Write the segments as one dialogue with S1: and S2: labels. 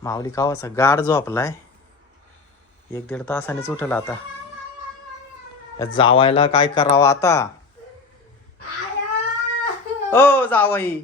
S1: माऊली कावाचा गाड झोपलाय. 1-1.5 तासानेच उठला आता. या जावायला काय करावं आता. ओ जावाई,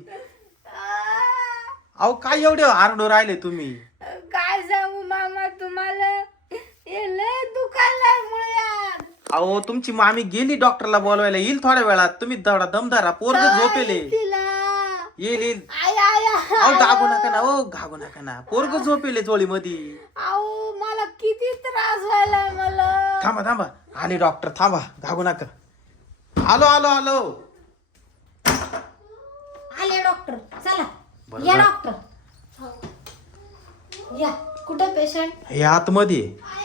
S1: अहो काय एवढे आरडू राहिले तुम्ही.
S2: काय सांगू मामा तुम्हाला, हे लय दुखायला मुळ्यात.
S1: अहो तुमची मामी गेली डॉक्टरला बोलवायला, येईल थोड्या वेळात. तुम्ही थोडा दमदारा, पोरग झोपेले.
S2: तिला
S1: येईल.
S2: आय आय
S1: अहो घागू नका ना, ओ घागू नका ना, पोरग झोपेले चोळी मध्ये.
S2: अहो मला किती त्रास व्हायलाय मला.
S1: थांबा थांबा, आले डॉक्टर, थांबा, घागू नका. आलो आलो आलो.
S3: आले डॉक्टर, चला
S1: बरं
S3: या
S1: झालं.
S3: डॉक्टर या.
S2: कुठे पेशंट?
S1: हे आतमध्ये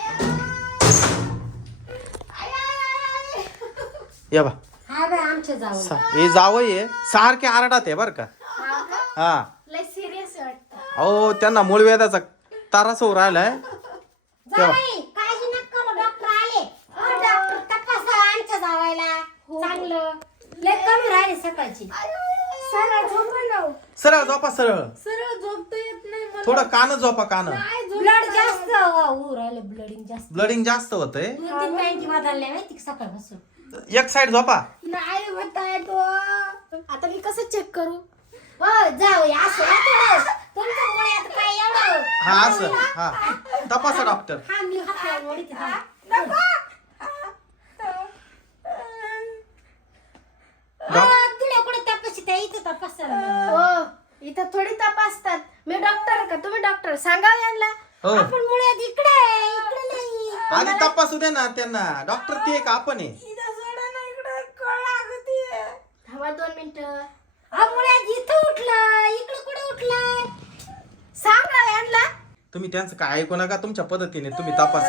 S1: या बा.
S3: हा बाय आमचे जाऊ.
S1: हे जावई आहे, सारखे आरडात आहे बर का. हा
S2: लय सिरियस वाटतं.
S1: अहो त्यांना मूळव्याधाचा त्रास होऊ राहिलाय.
S3: जावई काळजी नका करू, डॉक्टर आले. हो डॉक्टर तपासा आमच्या जावायला. चांगलं लय कमी राहिले सकाळची.
S2: सरळ झोपा ना.
S1: सरळ झोपा, सरळ.
S2: सरळ झोपता येत नाही मला.
S1: थोडं कान झोपा, कान.
S2: नाही झोपता.
S3: ब्लड जास्त होऊ राहिलं, ब्लडिंग जास्त.
S1: ब्लडिंग जास्त होतंय.
S3: 2-3 पॅन्टी बदलल्या माहिती का सकाळपासून.
S1: एक साइड झोपा.
S2: नाही होताय तो. आता मी कसं चेक करू?
S3: हो जावई असं ना थोडं. तुमच्या मुळ्यात काय एवढं.
S1: हा असं, हा तपासा डॉक्टर.
S3: हा मी हात वडीत आहे. तुला कुठे तपास त्या इथे तपास.
S2: हो इथं थोडी तपासतात. मी डॉक्टर का तुम्ही डॉक्टर? सांगा यांना.
S1: हो
S3: आपण मुळ्यात इकडे नाही.
S1: आधी तपासू दे ना त्यांना. डॉक्टर ते का आपण आहे?
S2: इथं सोडा ना, इकडे कळ लागते. थांबा 2 मिनिटं.
S3: हा मुळ्यात इथं उठला, इकडे कुठे उठलाय?
S2: सांगा यांना.
S1: तुम्ही त्यांचं काय ऐकू नका, तुमच्या पद्धतीने तुम्ही तपासा.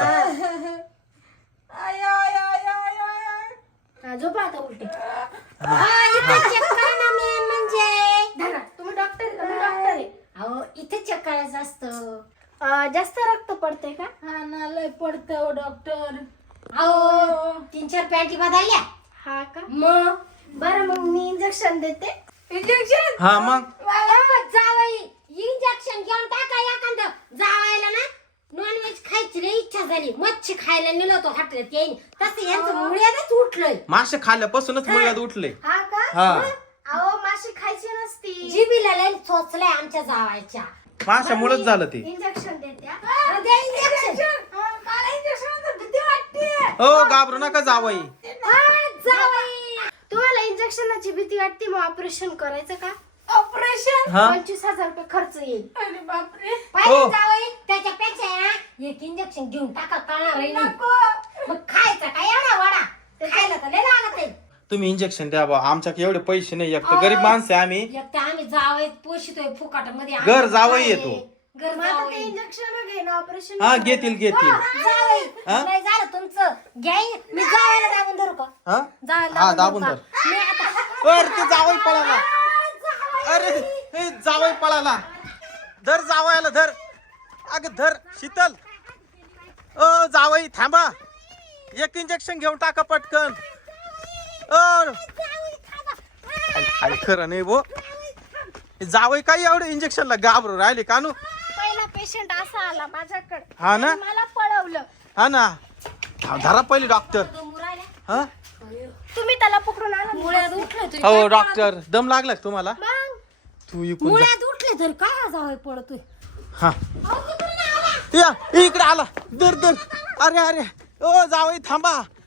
S2: आय आय आय आय आय. हा, झोपा आता उलटे.
S3: इथं चेक करा ना मेन म्हणजे.
S2: धरा. तुम्ही डॉक्टर का? मी डॉक्टर आहे.
S3: अहो इथे चेक करायचं असतं.
S2: जास्त रक्त पडते का? हा ना, लय पडतं डॉक्टर.
S3: अहो 3-4 पॅन्टी बदलल्या.
S2: हा का?
S3: मग
S2: बरं मग मी इंजेक्शन देते. इंजेक्शन?
S1: हा मग
S3: जावई इंजेक्शन घेऊन टाका एखादं. जावायला ना नॉनव्हेज खायची लई इच्छा झाली. मच्छी खायला नेलं होतं हॉटेलात येईन. तसं यांचं मुळ्यातच उठलंय.
S1: मासे खाल्ल्यापासूनच मुळ्यात उठले.
S2: हा का?
S1: हा
S2: अहो माशी खायची नसती.
S3: जिबीला लई चोचलंय आमच्या जावायच्या.
S1: माशामुळेच झालं ते.
S2: इंजेक्शन देते.
S3: द्या इंजेक्शन.
S2: मला इंजेक्शन भीती वाटते.
S1: हो घाबरू नका जावई.
S3: जावई
S2: तुम्हाला इंजेक्शनाची भीती वाटते, मग ऑपरेशन करायचं का? ऑपरेशन?
S1: हा?
S2: 25,000 रुपये खर्च येईल. अरे बापरे.
S3: पाहिजे
S1: हो.
S3: जावई त्याच्यापेक्षा आहे ना एक इंजेक्शन घेऊन टाका, कळणार नाही. मग खायचं काय एवढा वडा खायला तर लय लागत आहे.
S1: तुम्ही इंजेक्शन द्या बा. आमच्याकडे एवढे पैसे नाही. एक तर गरीब माणसं आहे आम्ही.
S3: एक तर आम्ही जावई पोषितोय फुकाट मध्ये.
S1: घर जावई येतो.
S3: घर
S2: मग आता ते
S3: जावई.
S2: इंजेक्शन घे ना, ऑपरेशन.
S1: हा घेतील
S3: जावई
S1: हा?
S3: नाही झालं तुमचं घ्या. मी जावायला दाबून धरू का?
S1: हा
S3: जावायला
S1: हा दाबून
S3: धरू
S1: धर.
S3: का? मी आता
S1: अरे ते जावई पळाला. अरे हे जावई पळाला. धर जावयाला, धर. अगं धर शीतल. ओ जावई थांबा, एक इंजेक्शन घेऊन टाका पटकन. काय खरं नाही भो. जावई काय एवढे इंजेक्शनला घाबरू राहिले कानू.
S2: पहिला पेशंट असा आला माझ्याकडे.
S1: हा ना,
S2: मला पळवलं.
S1: हा ना. धरा पहिले डॉक्टर. हा
S2: तुम्ही त्याला पकडून आणा.
S3: मुळ्यात उठलं तरी
S1: हो डॉक्टर, दम लागला का तुम्हाला?
S2: मग
S1: तू इकडून जा.
S3: मुळ्यात उठले तरी काय हा जावई पडतोय.
S1: हा या इकडे आला. दर दर. अरे अरे ओ जावई थांबा.